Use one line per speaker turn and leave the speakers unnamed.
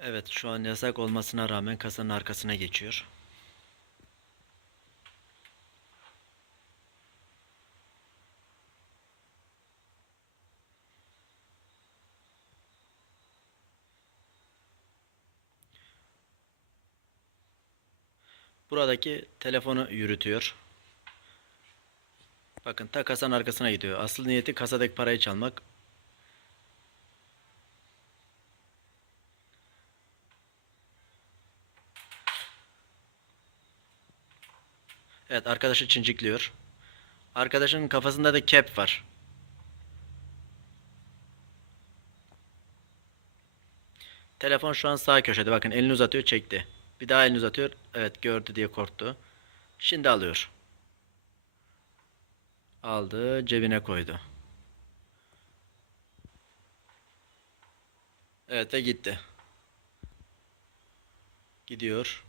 Evet şu an yasak olmasına rağmen kasanın arkasına geçiyor. Buradaki telefonu yürütüyor. Bakın ta kasanın arkasına gidiyor. Asıl niyeti kasadaki parayı çalmak. Evet arkadaşı çıncıklıyor. Arkadaşının kafasında da cap var. Telefon şu an sağ köşede. Bakın elini uzatıyor çekti. Bir daha elini uzatıyor. Evet gördü diye korktu. Şimdi alıyor. Aldı cebine koydu. Evet ve gitti. Gidiyor.